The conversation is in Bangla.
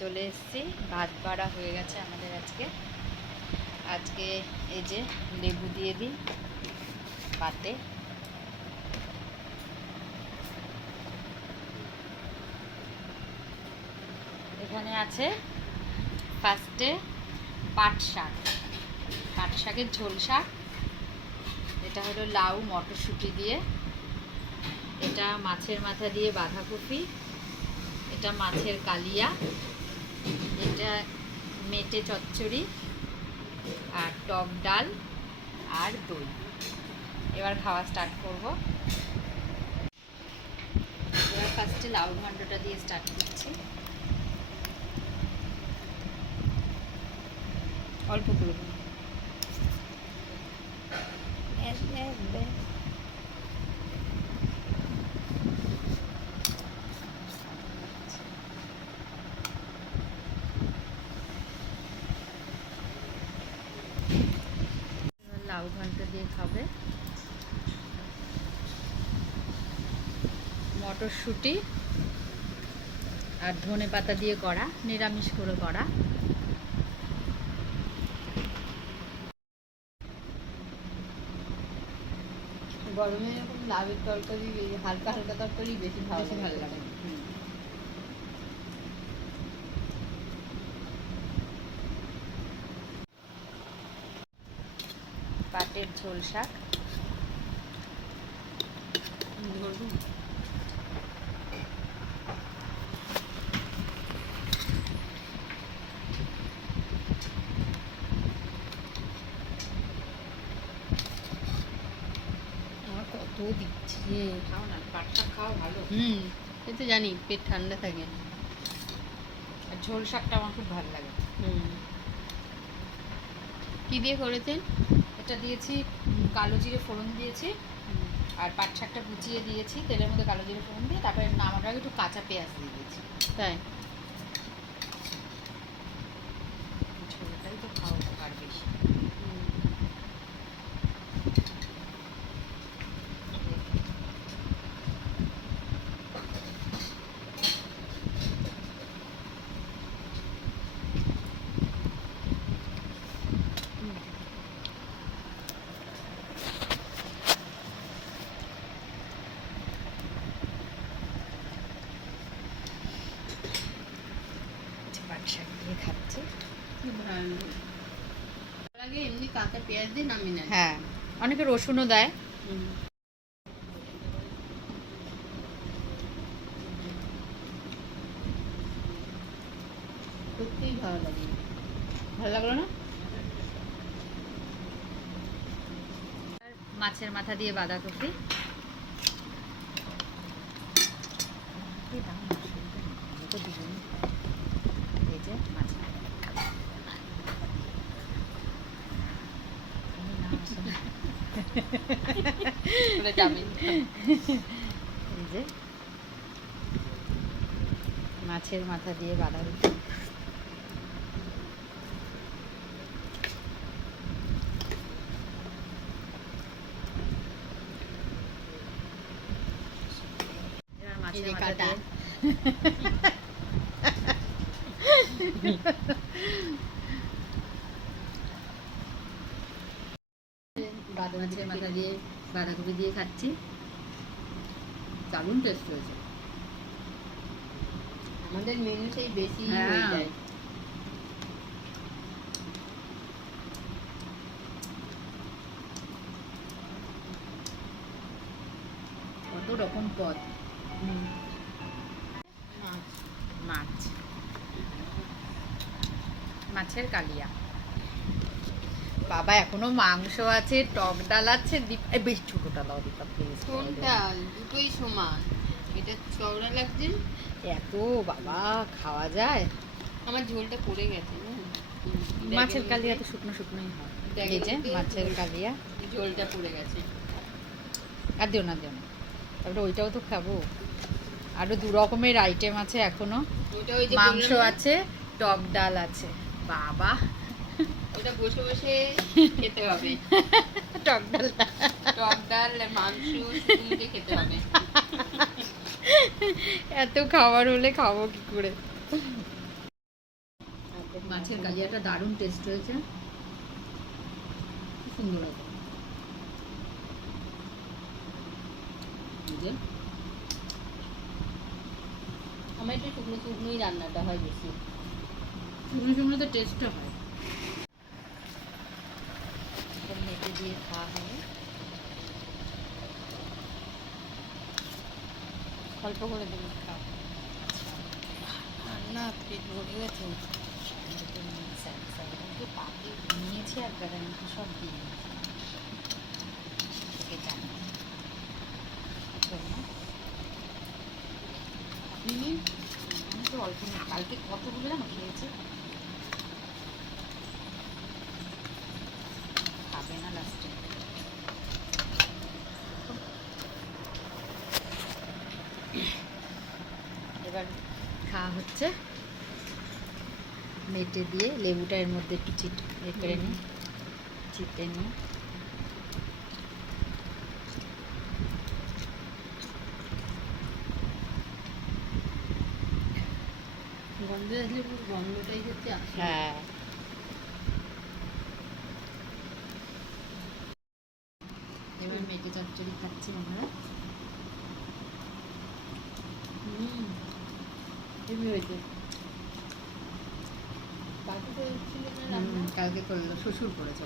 চলে এসেছি। ভাত বাড়া হয়ে গেছে আমাদের আজকে এই যে লেবু দিয়ে দিই ভাতে। এখানে আছে ফার্স্টে পাট শাকের ঝোল শাক। এটা হলো লাউ মটরশুঁটি দিয়ে। এটা মাছের মাথা দিয়ে বাঁধাকপি। এটা মাছের কালিয়া। এটা মেটে চচ্চড়ি আর টক ডাল আর দই। এবার খাওয়া স্টার্ট করব। এবার ফার্স্টে লাউ ঘন্টটা দিয়ে স্টার্ট করছি। অল্প করে লাউ ঘন্ট দিয়ে খাবে। মটরশুঁটি আর ধনে পাতা দিয়ে করা, নিরামিষ করে করা। গরমে এরকম লাউয়ের তরকারি, হালকা হালকা তরকারি বেশি ভালো লাগে। পাটের ঝোল শাক। কত দিচ্ছে, খাও না, পাট শাক খাওয়া ভালো। সে তো জানি, পেট ঠান্ডা থাকে। আর ঝোল শাকটা আমার খুব ভালো লাগে। কি দিয়ে করেছেন? এটা দিয়েছি কালো জিরে ফোড়ন দিয়েছি, আর পাট শাকটা কুচিয়ে দিয়েছি তেলের মধ্যে কালো জিরে ফোড়ন দিয়ে। তারপরে নামানোর আগে একটু কাঁচা পেঁয়াজ দিয়ে দিয়েছি। তাই ঝোলটাই তো খাওয়া আর বেশি। পাট শাক দিয়ে খাচ্ছি। আগে এমনি কাঁচা পেঁয়াজ দিয়ে নামিয়ে নেন। হ্যাঁ, অনেকে রসুনও দেয়। সত্যিই ভালো লাগে। ভালো লাগলো না? মাছের মাথা দিয়ে বাঁধাকপি। এই যে মাছ। এই যে মাছের মাথা দিয়ে বাঁধাকপি। মাছের মাথা দিয়ে মাছের মাথা দিয়ে বাঁধাকপি দিয়ে খাচ্ছি। দারুণ টেস্ট হয়েছে। আমাদের মেনুতেই বেশি হয়ে যায়। কত রকম পদ। মাছ, মাছের কালিয়া। বাবা এখনো মাংস আছে, টক ডাল আছে। বেশ ছোটটা দাও দীপা প্লিজ। কোনটা? দুটোই সমান। এটা চওড়া লাগছে। এত বাবা খাওয়া যায়? আমার ঝোলটা পড়ে গেছে না। মাছের কালিয়া তো শুকনো শুকনোই হয়। এই যে মাছের কালিয়া, ঝোলটা পড়ে গেছে। আর দিও না দিও না। তারপরে ওইটাও তো খাবো। আরো দু রকমের আইটেম আছে এখনো। মাংস আছে, টক ডাল আছে। বাবা ওটা বসে বসে খেতে হবে। টক ডাল মাংস খেতে হবে। এত খাবার হলে খাবো কি করে? মাছের কালিয়াটা দারুণ টেস্ট হয়েছে, খুব সুন্দর হয়েছে। এই যে আমার একটু শুকনো শুকনোই রান্নাটা হয় বেশি। শুকনো শুকনোতে টেস্টটা হয়। মেটে দিয়ে খাওয়া হবে, অল্প করে দেবেন খাও। রান্না পেট ভরে গেছে। পাখি নিয়েছি আর গ্যারান্টি সব দিয়ে থেকে জানি আপনি নিন। আমি তো অল্প নিই, কালকে কতগুলো জানো খেয়েছি। খাবে না লাস্টে। এবার খাওয়া হচ্ছে, মেটে দিয়ে লেবুটা এর মধ্যে একটু করে নিই, চিপে নিই। গন্ধে আসলে পুরো গন্ধটাই হচ্ছে আসল। হ্যাঁ, এবার মেটে চচ্চড়ি খাচ্ছি আমরা। হেভি হয়েছে। কালকে তো ছিল না রান্না। কালকে করলো, শ্বশুর করেছে।